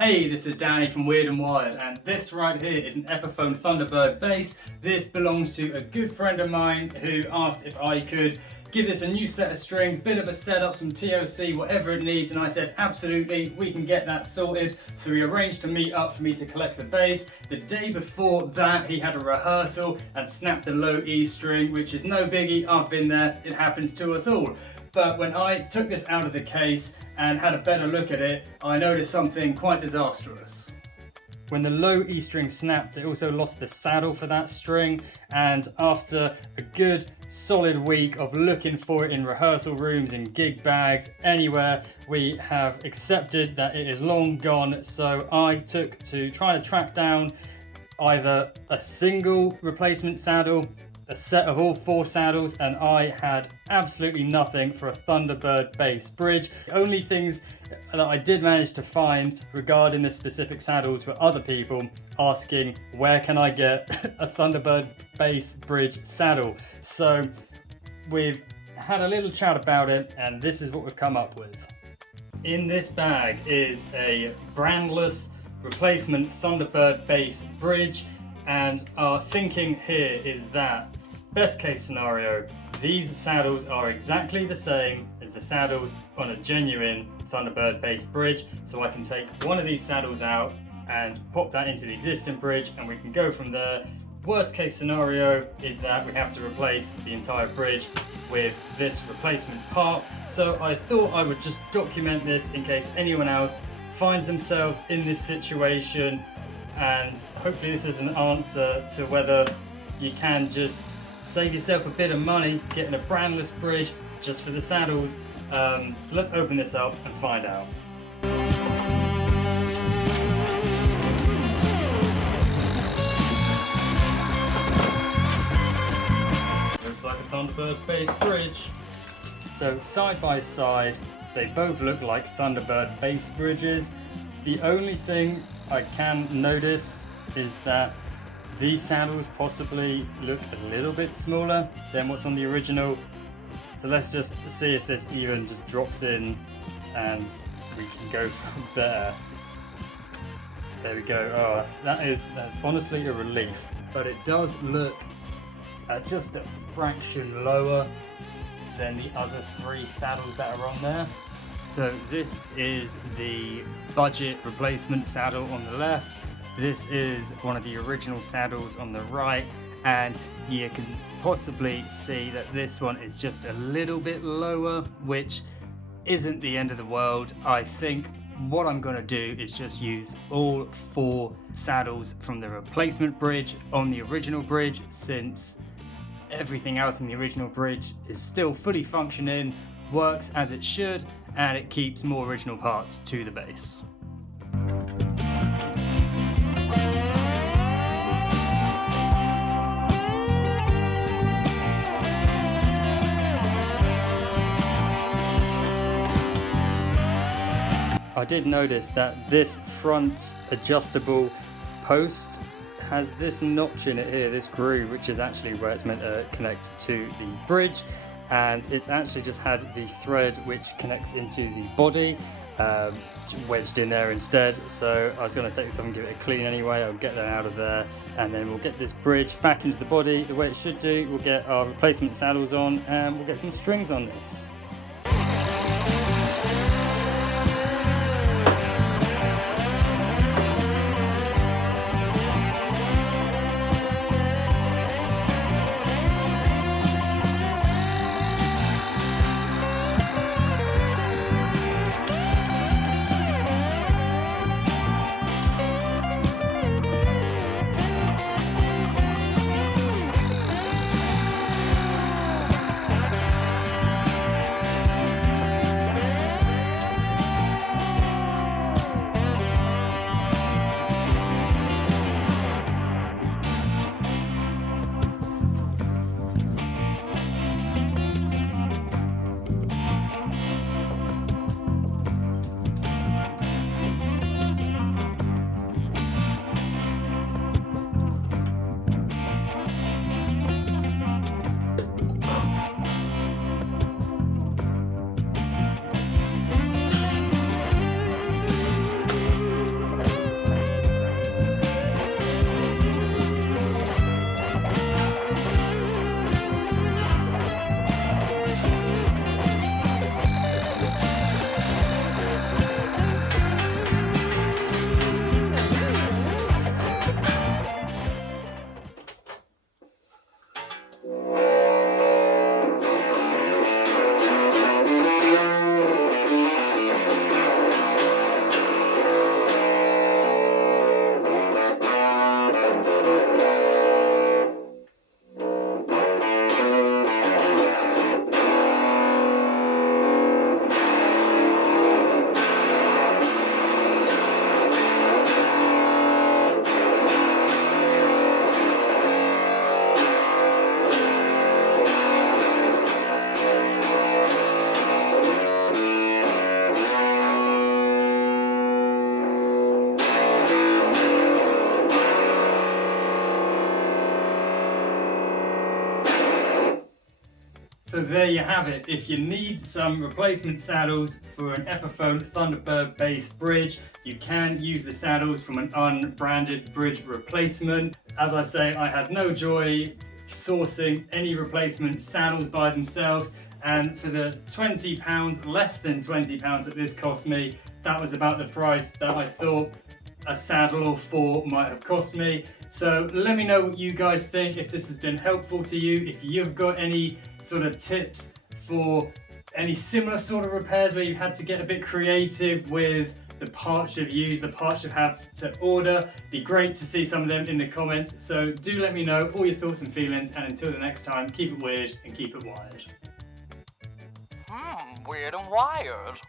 Hey, this is Danny from Weird and Wired, and this right here is an Epiphone Thunderbird Bass. This belongs to a good friend of mine who asked if I could give this a new set of strings, bit of a setup, some TOC, whatever it needs, and I said absolutely, we can get that sorted. So we arranged to meet up for me to collect the bass. The day before that, he had a rehearsal and snapped a low E string, which is no biggie, I've been there, it happens to us all. But when I took this out of the case and had a better look at it, I noticed something quite disastrous. When the low E string snapped, it also lost the saddle for that string, and after a good solid week of looking for it in rehearsal rooms, in gig bags, anywhere, we have accepted that it is long gone. So I took to try to track down either a single replacement saddle, a set of all 4 saddles, and I had absolutely nothing for a Thunderbird Bass Bridge. The only things that I did manage to find regarding the specific saddles were other people asking, where can I get a Thunderbird Bass Bridge saddle? So we've had a little chat about it, and this is what we've come up with. In this bag is a brandless replacement Thunderbird Bass Bridge, and our thinking here is that, best case scenario, these saddles are exactly the same as the saddles on a genuine Thunderbird Bass Bridge, so I can take one of these saddles out and pop that into the existing bridge and we can go from there. Worst case scenario is that we have to replace the entire bridge with this replacement part, so I thought I would just document this in case anyone else finds themselves in this situation, and hopefully this is an answer to whether you can just save yourself a bit of money getting a brandless bridge just for the saddles. So let's open this up and find out. Looks like a Thunderbird Bass Bridge. So side by side, they both look like Thunderbird Bass Bridges. The only thing I can notice is that these saddles possibly look a little bit smaller than what's on the original. So let's just see if this even just drops in and we can go from there. There we go. Oh, that's honestly a relief. But it does look just a fraction lower than the other 3 saddles that are on there. So this is the budget replacement saddle on the left. This is one of the original saddles on the right, and you can possibly see that this one is just a little bit lower, which isn't the end of the world. I think what I'm going to do is just use all 4 saddles from the replacement bridge on the original bridge, since everything else in the original bridge is still fully functioning, works as it should, and it keeps more original parts to the bass. I did notice that this front adjustable post has this notch in it here, this groove, which is actually where it's meant to connect to the bridge, and it's actually just had the thread which connects into the body wedged in there instead. So I was going to take this off and give it a clean anyway. I'll get that out of there, and then we'll get this bridge back into the body the way it should do. We'll get our replacement saddles on and we'll get some strings on this. So there you have it. If you need some replacement saddles for an Epiphone Thunderbird Bass Bridge, you can use the saddles from an unbranded bridge replacement. As I say, I had no joy sourcing any replacement saddles by themselves, and for the £20, less than £20 that this cost me, that was about the price that I thought a saddle or four might have cost me. So let me know what you guys think, if this has been helpful to you, if you've got any sort of tips for any similar sort of repairs where you had to get a bit creative with the parts you've used, the parts you have to order. Be great to see some of them in the comments. So do let me know all your thoughts and feelings, and until the next time, keep it weird and keep it wired. Weird and wired.